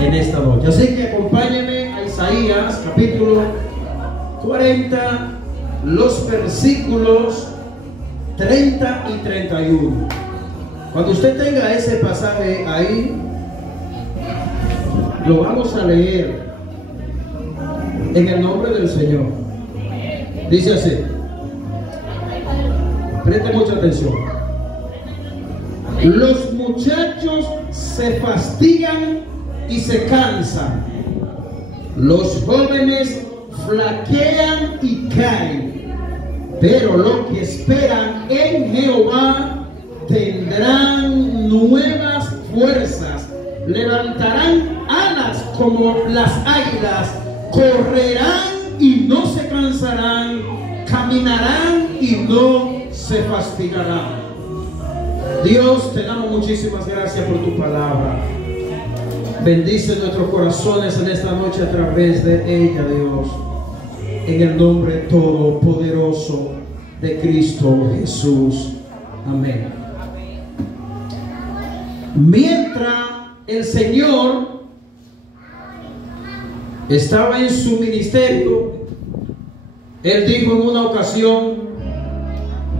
en esta noche. Así que acompáñenme a Isaías capítulo 40, los versículos 30 y 31. Cuando usted tenga ese pasaje ahí, lo vamos a leer en el nombre del Señor. Dice así, preste mucha atención. Los muchachos se fastigan y se cansan, los jóvenes flaquean y caen, pero los que esperan en Jehová tendrán nuevas fuerzas, levantarán alas como las águilas, correrán y no se cansarán, caminarán y no se fatigarán. Dios, te damos muchísimas gracias por tu palabra. Bendice nuestros corazones en esta noche a través de ella, Dios, en el nombre todopoderoso de Cristo Jesús. Amén. Mientras el Señor estaba en su ministerio, Él dijo en una ocasión: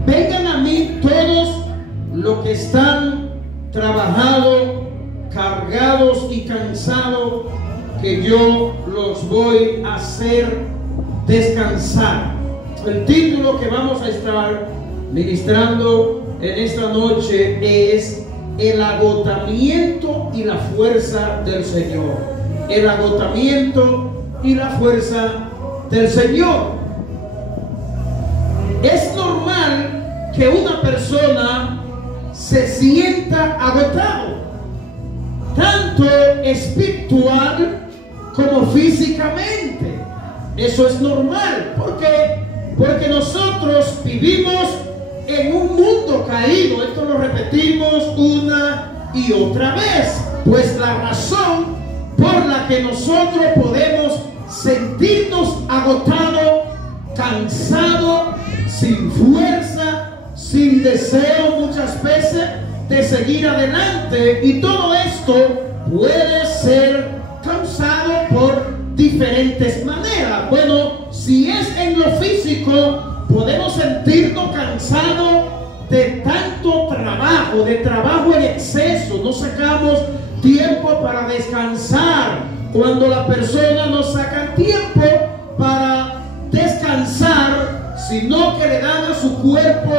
vengan a mí todos los que están trabajados, cargados y cansados, que yo los voy a hacer descansar. El título que vamos a estar ministrando en esta noche es el agotamiento y la fuerza del Señor. El agotamiento y la fuerza del Señor. Es normal que una persona se sienta agotado, tanto espiritual como físicamente. Eso es normal. ¿Por qué? Porque nosotros vivimos en un mundo caído. Esto lo repetimos una y otra vez. Pues la razón por la que nosotros podemos sentirnos agotados, cansados, sin fuerza, sin deseo muchas veces de seguir adelante, y todo esto puede ser causado por diferentes maneras. Bueno, si es en lo físico, podemos sentirnos cansados de tanto trabajo, de trabajo en exceso. No sacamos tiempo para descansar. Cuando la persona no saca tiempo para descansar, sino que le dan a su cuerpo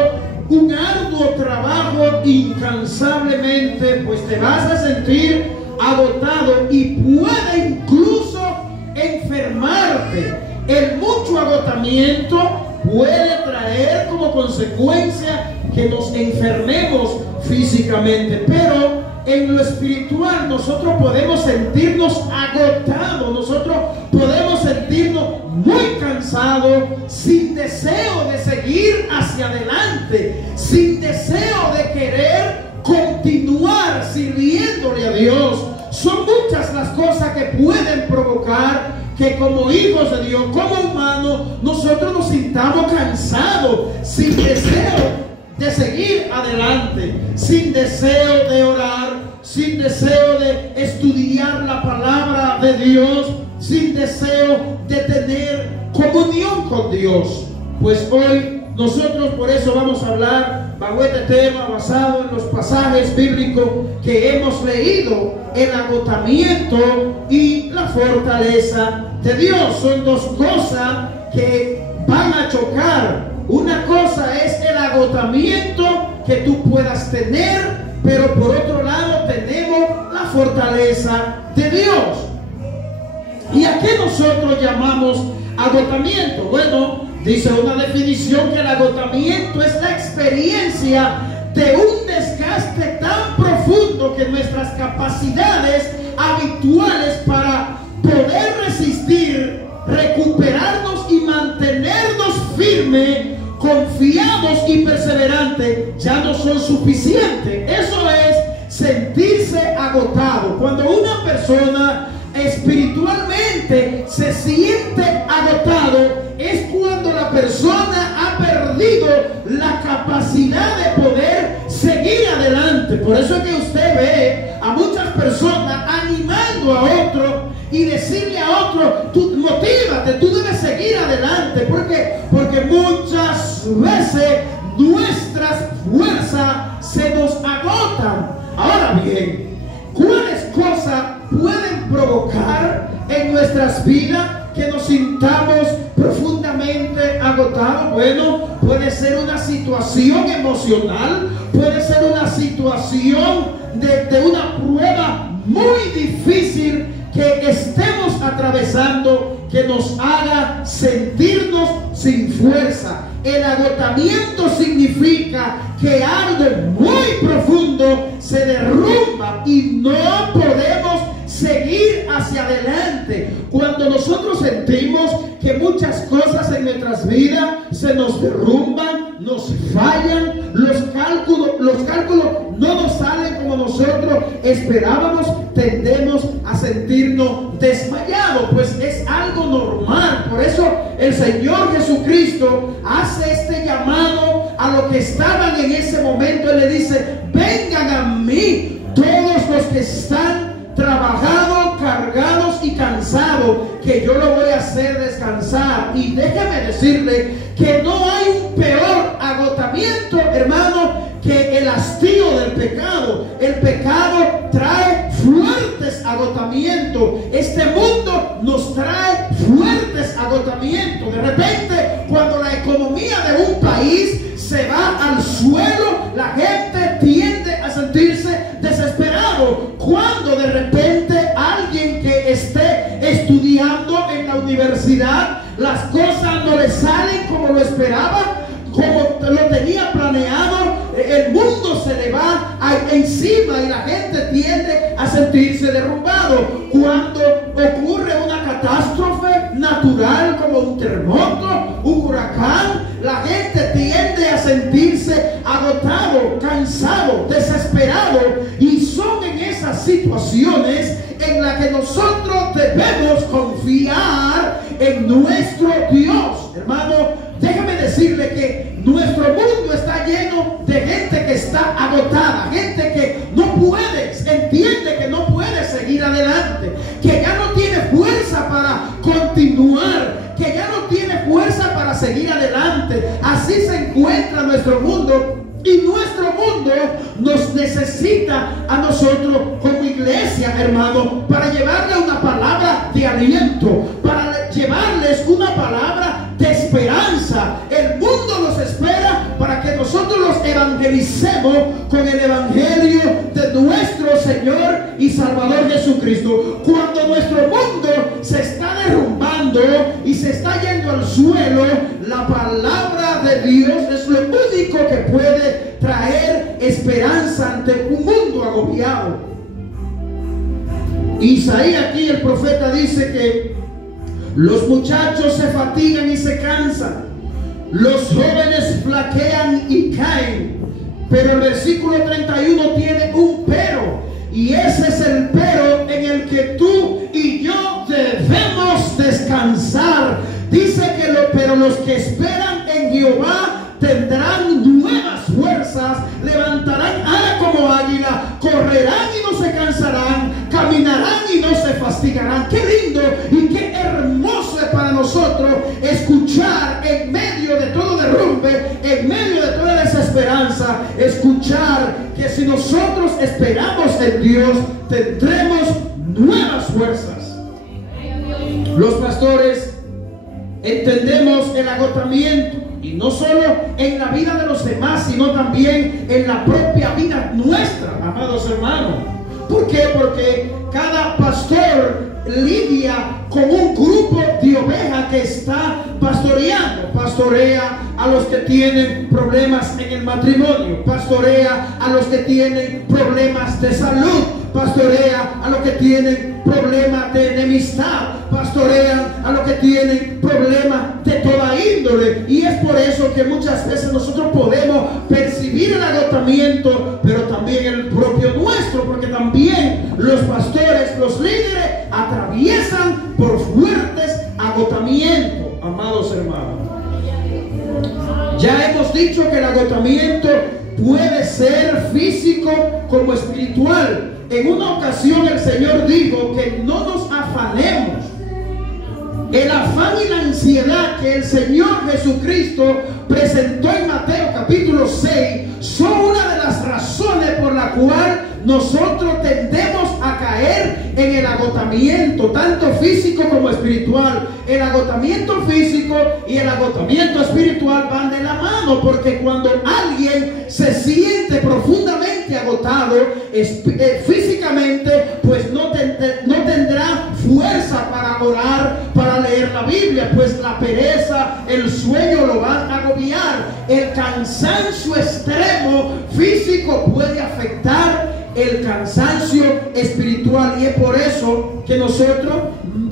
un arduo trabajo incansablemente, pues te vas a sentir agotado y puede incluso enfermarte. El mucho agotamiento puede traer como consecuencia que nos enfermemos físicamente, pero en lo espiritual nosotros podemos sentirnos agotados, nosotros podemos sentirnos muy cansados, sin deseo de seguir hacia adelante, sin deseo de querer continuar sirviéndole a Dios. Son muchas las cosas que pueden provocar que como hijos de Dios, como humanos, nosotros nos sintamos cansados, sin deseo de seguir adelante, sin deseo de orar, sin deseo de estudiar la palabra de Dios, sin deseo de tener comunión con Dios. Pues hoy nosotros por eso vamos a hablar bajo este tema basado en los pasajes bíblicos que hemos leído: el agotamiento y la fortaleza de Dios. Son dos cosas que van a chocar. Una cosa es el agotamiento que tú puedas tener, pero por otro lado tenemos la fortaleza de Dios. ¿Y a qué nosotros llamamos agotamiento? Bueno, dice una definición que el agotamiento es la experiencia de un desgaste tan profundo que nuestras capacidades habituales para poder resistir, recuperarnos y mantenernos firmes, confiados y perseverantes ya no son suficientes. Eso es sentirse agotado. Cuando una persona espiritualmente se siente agotado, es cuando la persona ha perdido la capacidad de poder seguir adelante. Por eso es que usted ve a muchas personas animando motivando a otro y decirle a otro, tú motívate, tú debes seguir adelante. ¿Por qué? Porque muchas veces nuestras fuerzas se nos agotan. Ahora bien, ¿cuáles cosas pueden provocar en nuestras vidas que nos sintamos profundamente agotados? Bueno, puede ser una situación emocional, puede ser una situación de una prueba muy difícil que estemos atravesando, que nos haga sentirnos sin fuerza. El agotamiento significa que algo muy profundo se derrumba y no podemos seguir hacia adelante. Cuando nosotros sentimos que muchas cosas en nuestras vidas se nos derrumban, nos fallan, los cálculos no nos salen como nosotros esperábamos, tendemos a sentirnos desmayados, pues es algo normal. Por eso el Señor Jesucristo hace este llamado a los que estaban en ese momento. Él le dice: vengan a mí todos los que están trabajados, cargados y cansados, que yo lo voy a hacer descansar. Y déjeme decirle que no hay un peor agotamiento, hermano, que el hastío del pecado. El pecado trae fuertes agotamientos. Este mundo nos trae fuertes agotamientos. De repente, cuando la economía de un país se va al suelo, la gente tiende a sentirse desesperado. Cuando de repente alguien que esté estudiando en la universidad, las cosas no le salen como lo esperaba, como lo tenía planeado, el mundo se le va encima y la gente tiende a sentirse derrumbado. Cuando ocurre una catástrofe natural como un terremoto, un huracán, la gente tiende a sentirse agotado, cansado, desesperado, y son en esas situaciones en las que nosotros debemos confiar en nuestro Dios. Hermano, déjame decirle que nuestro mundo está lleno de gente que está agotada, gente que no puede, entiende que no puede seguir adelante, que ya no tiene fuerza para continuar, que ya no tiene fuerza para seguir adelante. Así se encuentra nuestro mundo. Y nuestro mundo nos necesita a nosotros como iglesia, hermano, para llevarle una palabra de aliento, para llevarles una palabra de esperanza. El mundo nos espera para que nosotros los evangelicemos con el evangelio de nuestro Señor y Salvador Jesucristo. Cuando nuestro mundo se está derrumbando y se está yendo al suelo, la palabra de Dios es lo único que puede traer esperanza ante un mundo agobiado. Isaías, aquí el profeta, dice que los muchachos se fatigan y se cansan, los jóvenes flaquean y caen. Pero el versículo 31 tiene un pero, y ese es el pero en el que tú y yo debemos descansar. Dice que pero los que esperan en Jehová tendrán nuevas fuerzas, levantarán alas como águila, correrán y no se cansarán, caminarán y no se fatigarán. Qué lindo y qué hermoso es para nosotros escuchar en medio de todo derrumbe, en medio de toda desesperanza, escuchar que si nosotros esperamos en Dios, tendremos nuevas fuerzas. Los pastores entendemos el agotamiento, y no solo en la vida de los demás, sino también en la propia vida nuestra, amados hermanos. ¿Por qué? Porque cada pastor lidia con un grupo de ovejas que está pastoreando. Pastorea a los que tienen problemas en el matrimonio, pastorea a los que tienen problemas de salud, pastorea a los que tienen problemas de enemistad, pastorea a los que tienen problemas de toda índole. Y es por eso que muchas veces nosotros podemos percibir el agotamiento, pero también el propio nuestro, porque también los pastores, los líderes, atraviesan por fuertes agotamientos, amados hermanos. Ya hemos dicho que el agotamiento puede ser físico como espiritual. En una ocasión el Señor dijo que no nos afanemos. El afán y la ansiedad que el Señor Jesucristo presentó en Mateo capítulo 6 son una de las razones por la cual nosotros tendemos a caer en el agotamiento, tanto físico como espiritual. El agotamiento físico y el agotamiento espiritual van de la mano, porque cuando alguien se siente profundamente agotado físicamente, pues no tendrá fuerza para orar, para leer la Biblia, pues la pereza, el sueño lo van a agobiar. El cansancio extremo físico puede afectar el cansancio espiritual, y es por eso que nosotros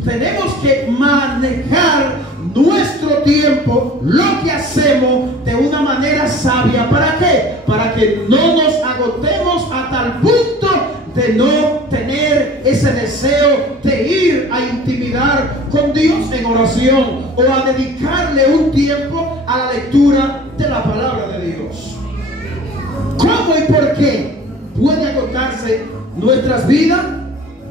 tenemos que manejar nuestro tiempo, lo que hacemos, de una manera sabia. ¿Para qué? Para que no nos agotemos a tal punto de no tener ese deseo de ir a intimidar con Dios en oración o a dedicarle un tiempo a la lectura de la palabra de Dios. ¿Cómo y por qué puede agotarse nuestras vidas?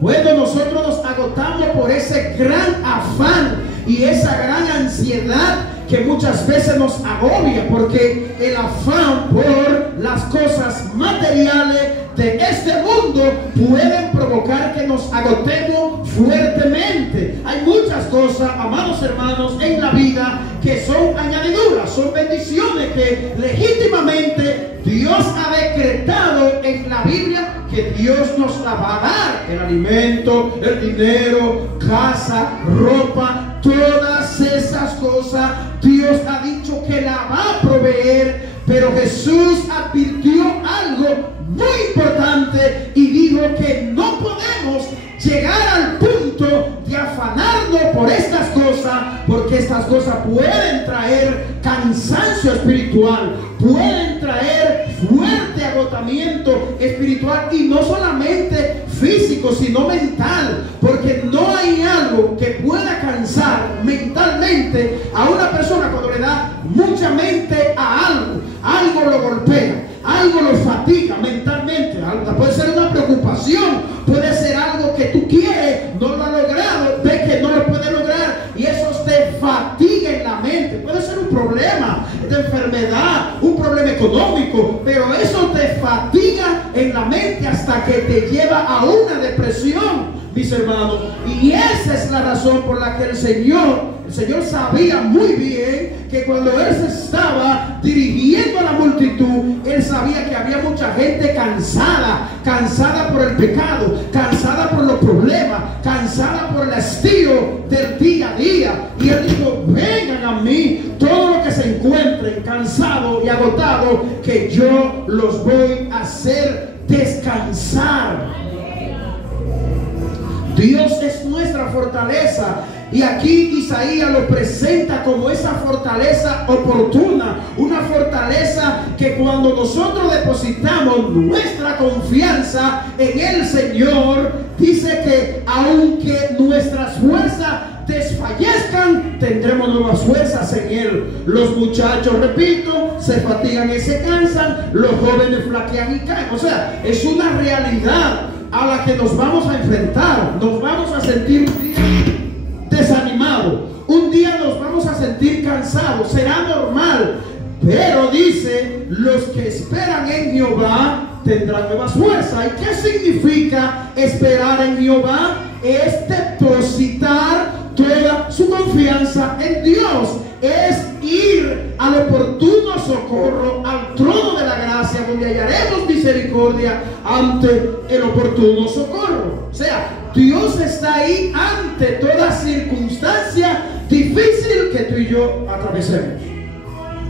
Bueno, nosotros nos agotamos por ese gran afán y esa gran ansiedad que muchas veces nos agobia, porque el afán por las cosas materiales de este mundo pueden provocar que nos agotemos fuertemente. Hay muchas cosas, amados hermanos, en la vida que son añadiduras, son bendiciones que legítimamente Dios ha decretado en la Biblia que Dios nos la va a dar: el alimento, el dinero, casa, ropa, todas esas cosas Dios ha dicho que la va a proveer. Pero Jesús advirtió algo muy importante y dijo que no podemos llegar al punto de afanarnos por estas cosas, porque estas cosas pueden traer cansancio espiritual, pueden traer fuerte agotamiento espiritual, y no solamente físico sino mental, porque no hay algo que pueda cansar mentalmente a una persona cuando le da mucha mente a algo lo golpea, algo lo fatiga mentalmente. Puede ser una preocupación, puede ser algo que tú quieres, no lo has logrado, ves que no lo puedes lograr y eso te fatiga en la mente. Puede ser un problema de enfermedad, un problema económico, pero eso te fatiga en la mente hasta que te lleva a una depresión, mis hermanos. Y esa es la razón por la que el Señor sabía muy bien que cuando Él se estaba dirigiendo a la multitud, Él sabía que había mucha gente cansada por el pecado, cansada por los problemas, cansada por el estilo del día a día. Y Él dijo: vengan a mí todos los que se encuentren cansados y agotados, que yo los voy a hacer descansar. Dios es nuestra fortaleza, y aquí Isaías lo presenta como esa fortaleza oportuna, una fortaleza que cuando nosotros depositamos nuestra confianza en el Señor, dice que aunque nuestras fuerzas desfallezcan, tendremos nuevas fuerzas en Él. Los muchachos, repito, se fatigan y se cansan, los jóvenes flaquean y caen. O sea, es una realidad a la que nos vamos a enfrentar. Nos vamos a sentir un día desanimados, un día nos vamos a sentir cansados, será normal. Pero dice: los que esperan en Jehová tendrán nuevas fuerzas. ¿Y qué significa esperar en Jehová? Es depositar toda su confianza en Dios, es ir al oportuno socorro, al trono de la gracia, donde hallaremos misericordia ante el oportuno socorro. O sea, Dios está ahí ante toda circunstancia difícil que tú y yo atravesemos.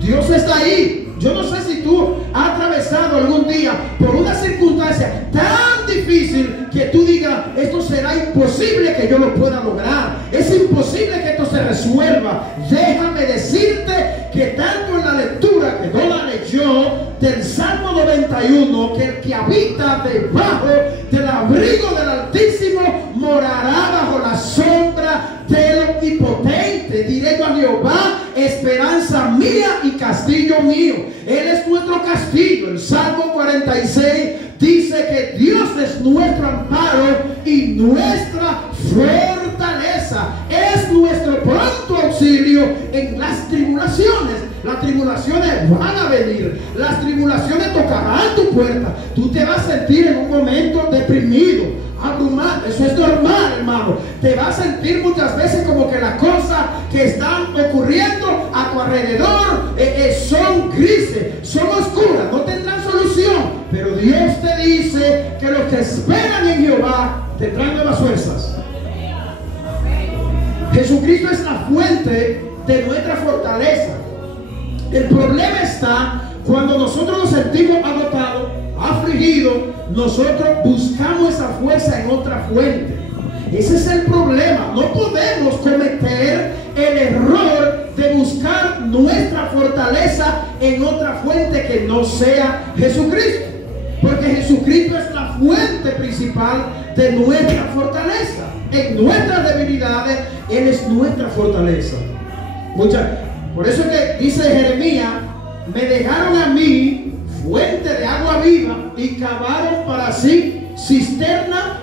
Dios está ahí. Yo no sé si tú has atravesado algún día por una circunstancia tan difícil que tú digas: esto será imposible que yo lo pueda lograr, es imposible que esto se resuelva. Déjame decirte que tanto en la lectura que no la leyó del Salmo 91, que el que habita debajo del abrigo del Altísimo morará bajo la sombra del Omnipotente. Diré yo a Jehová: esperanza mía y castillo mío. Él es nuestro castillo. El Salmo 46 dice que Dios es nuestro amparo y nuestra fortaleza. Es nuestro pronto auxilio en las tribulaciones. Las tribulaciones van a venir. Las tribulaciones tocarán tu puerta. Tú te vas a sentir en un momento deprimido, abrumado. Eso es normal, hermano. Te vas a sentir muchas veces como que las cosas que están ocurriendo a tu alrededor son grises, son oscuras, no tendrán solución. Pero Dios te dice que los que esperan en Jehová tendrán nuevas fuerzas. Jesucristo es la fuente de nuestra fortaleza. El problema está cuando nosotros nos sentimos agotados, afligidos, nosotros buscamos esa fuerza en otra fuente. Ese es el problema. No podemos cometer el error de buscar nuestra fortaleza en otra fuente que no sea Jesucristo. Porque Jesucristo es la fuente principal de nuestra fortaleza. En nuestras debilidades, Él es nuestra fortaleza. Por eso que dice Jeremías: me dejaron a mí fuente de agua viva y cavaron para sí cisterna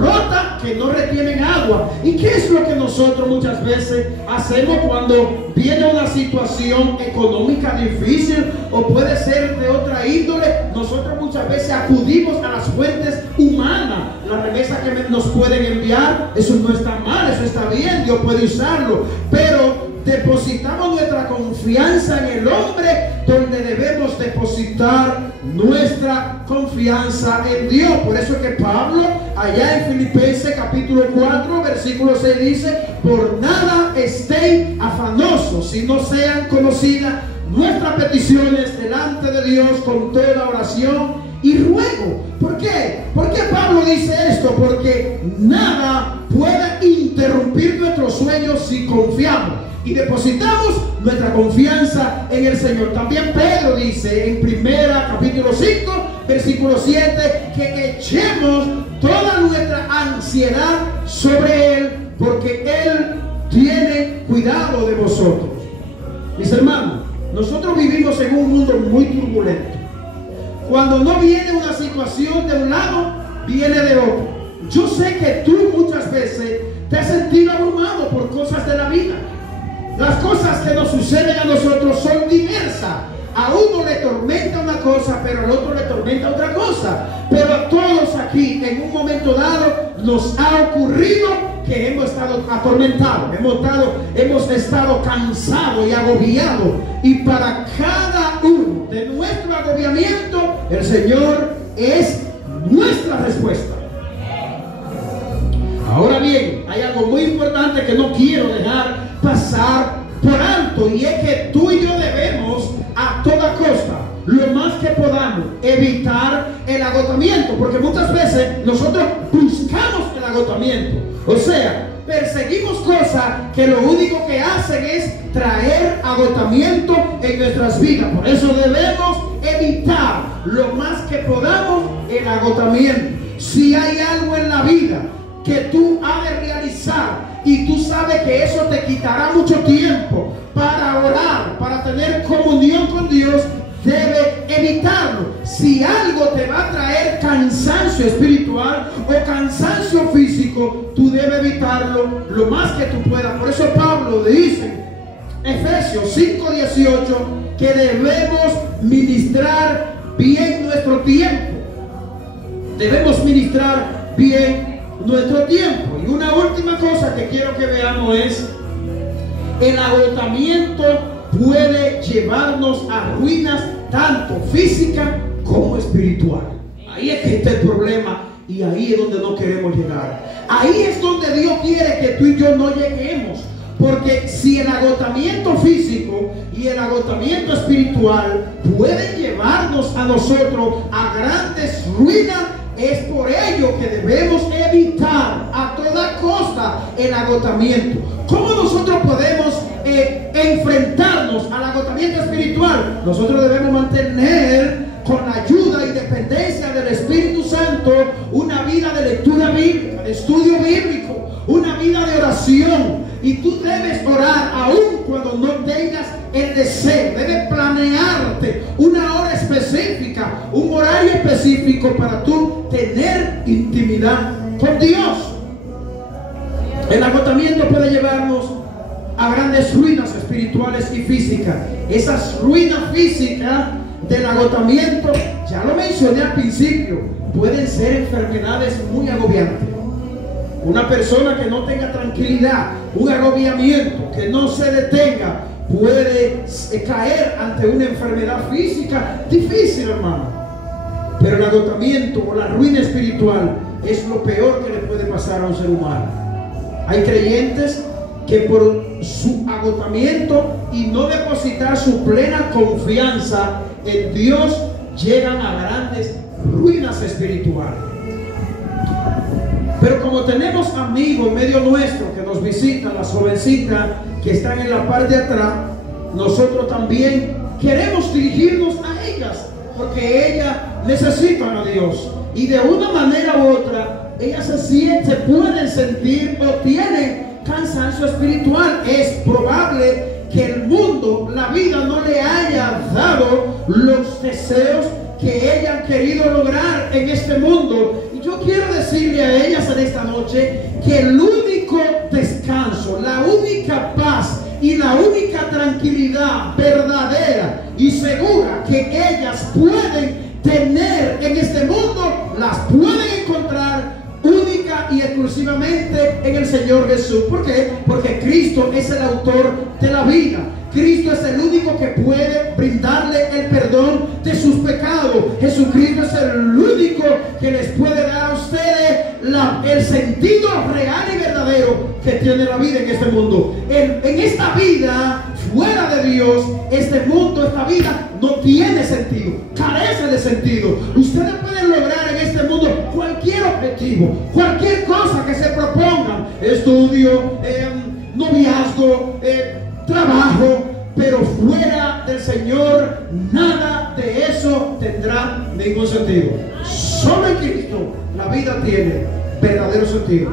rota que no retienen agua. ¿Y qué es lo que nosotros muchas veces hacemos cuando viene una situación económica difícil o puede ser de otra índole? Nosotros muchas veces acudimos a las fuentes humanas. La remesa que nos pueden enviar, eso no está mal, eso está bien, Dios puede usarlo, pero depositamos nuestra confianza en el hombre, donde debemos depositar nuestra confianza en Dios. Por eso que Pablo, allá en Filipenses capítulo 4 versículo 6 dice: por nada estéis afanosos, si no sean conocidas nuestras peticiones delante de Dios con toda oración y ruego. ¿Por qué? ¿Por qué Pablo dice esto? Porque nada puede interrumpir nuestros sueños si confiamos y depositamos nuestra confianza en el Señor. También Pedro dice en Primera capítulo 5 versículo 7 que echemos toda nuestra ansiedad sobre Él, porque Él tiene cuidado de vosotros. Mis hermanos, nosotros vivimos en un mundo muy turbulento. Cuando no viene una situación de un lado, viene de otro. Yo sé que tú muchas veces te has sentido abrumado por cosas de la vida. Las cosas que nos suceden a nosotros son diversas. A uno le tormenta una cosa, pero al otro le tormenta otra cosa. Pero a todos aquí, en un momento dado, nos ha ocurrido que hemos estado atormentados, hemos estado cansados y agobiados. Y para cada uno de nuestro agobiamiento, el Señor es nuestra respuesta. Ahora bien, hay algo muy importante que no quiero dejar pasar por alto, y es que tú y yo debemos a toda costa, lo más que podamos, evitar el agotamiento, porque muchas veces nosotros buscamos el agotamiento, o sea, perseguimos cosas que lo único que hacen es traer agotamiento en nuestras vidas. Por eso debemos evitar lo más que podamos el agotamiento. Si hay algo en la vida que tú has de realizar y tú sabes que eso te quitará mucho tiempo para orar, para tener comunión con Dios, debe evitarlo. Si algo te va a traer cansancio espiritual o cansancio físico, tú debes evitarlo lo más que tú puedas. Por eso Pablo dice en Efesios 5:18 que debemos ministrar bien nuestro tiempo. Debemos ministrar bien nuestro tiempo. Y una última cosa que quiero que veamos es: el agotamiento puede llevarnos a ruinas tanto física como espiritual. Ahí es que está el problema, y ahí es donde no queremos llegar. Ahí es donde Dios quiere que tú y yo no lleguemos. Porque si el agotamiento físico y el agotamiento espiritual pueden llevarnos a nosotros a grandes ruinas, es por ello que debemos evitar a toda costa el agotamiento. ¿Cómo nosotros podemos enfrentarnos al agotamiento espiritual? Nosotros debemos mantener con la ayuda y dependencia del Espíritu Santo Santo, una vida de lectura bíblica, de estudio bíblico, una vida de oración. Y tú debes orar aun cuando no tengas el deseo. Debes planearte una hora específica, un horario específico para tú tener intimidad con Dios. El agotamiento puede llevarnos a grandes ruinas espirituales y físicas. Esas ruinas físicas del agotamiento, ya lo mencioné al principio, pueden ser enfermedades muy agobiantes. Una persona que no tenga tranquilidad, un agobiamiento, que no se detenga, puede caer ante una enfermedad física difícil, hermano. Pero el agotamiento o la ruina espiritual es lo peor que le puede pasar a un ser humano. Hay creyentes que por su agotamiento y no depositar su plena confianza en Dios, llegan a grandes ruinas espirituales. Pero como tenemos amigos en medio nuestro que nos visitan, las jovencitas que están en la parte de atrás, nosotros también queremos dirigirnos a ellas, porque ellas necesitan a Dios. Y de una manera u otra, ellas se pueden sentir o tienen cansancio espiritual. Es probable que el mundo, la vida, no le haya dado los deseos que ellas han querido lograr en este mundo. Y yo quiero decirle a ellas en esta noche que el único descanso, la única paz y la única tranquilidad verdadera y segura que ellas pueden tener en este mundo, las pueden encontrar única y exclusivamente en el Señor Jesús. ¿Por qué? Porque Cristo es el autor de la vida. Cristo es el único que puede brindarle el perdón de sus pecados. Jesucristo es el único que les puede dar a ustedes el sentido real y verdadero que tiene la vida en este mundo. En esta vida, fuera de Dios, este mundo, esta vida no tiene sentido, carece de sentido. Ustedes pueden lograr en este mundo cualquier objetivo, cualquier cosa que se propongan, estudio, noviazgo, trabajo, pero fuera del Señor nada de eso tendrá ningún sentido. Solo en Cristo la vida tiene verdadero sentido.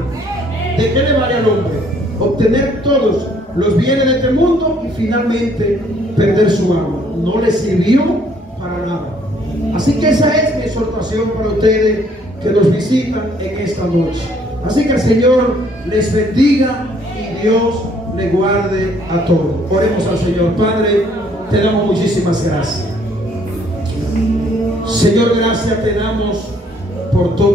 ¿De qué le vale al hombre obtener todos los bienes de este mundo y finalmente perder su alma? No le sirvió para nada. Así que esa es mi exhortación para ustedes que nos visitan en esta noche. Así que el Señor les bendiga y Dios le guarde a todos. Oremos al Señor. Padre, te damos muchísimas gracias. Señor, gracias te damos por todo.